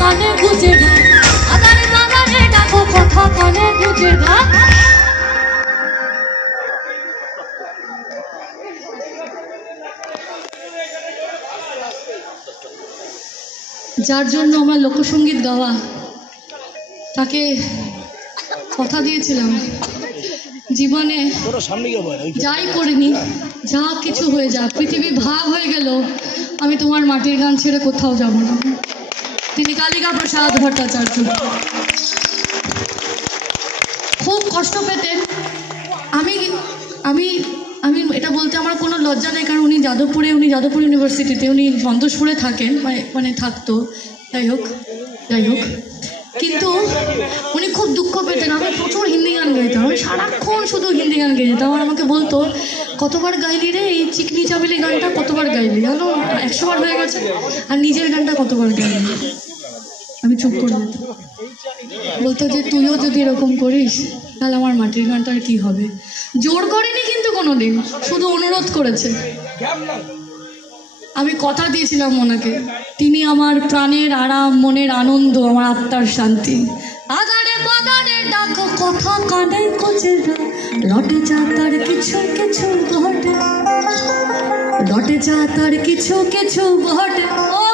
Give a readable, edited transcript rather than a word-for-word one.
কানে গুজে না, আদারে বাগানে ডাকো কথা কানে গুজে না। যার জন্য আমার লোকসঙ্গীত গাওয়া, তাকে কথা দিয়েছিলাম জীবনে যাই করিনি, যা কিছু হয়ে যাক, পৃথিবী ভাগ হয়ে গেল, আমি তোমার মাটির গান ছেড়ে কোথাও যাব না। তিনি কালিকা প্রসাদ ভট্টাচার্য। খুব কষ্ট পেতেন। আমি আমি আমি এটা বলতে আমার কোনো লজ্জা নেই, কারণ উনি যাদবপুর ইউনিভার্সিটিতে, উনি সন্তোষপুরে থাকেন, মানে থাকতো। যাই হোক, কিন্তু উনি খুব দুঃখ পেতেন। আমি প্রচুর হিন্দি গান গাইতাম, আমি সারাক্ষণ শুধু হিন্দি গান গেয়ে যেতাম। আর আমাকে বলতো, কতবার গাইলি রে এই চিকনি চাবিলি গানটা, কতবার গাইলি? জানো 100 বার হয়ে গেছে। আর নিজের গানটা কতবার গাইলি? আমি চুপ করে যেতাম। বলতো যে তুইও যদি এরকম করিস তাহলে আমার মাটির গানটা আর কী হবে। জোর করেনি কিন্তু কোনোদিন, শুধু অনুরোধ করেছে। আমি কথা দিয়েছিলাম ওনাকে, তিনি আমার প্রাণের আরাম, মনের আনন্দ, আমার আত্মার শান্তি। আদারে বাদারে ডাকো কথা কানে কোচে না, রটে যা তার কিছু কিছু ঘটে, রটে যা তার কিছু কিছু ঘটে। ও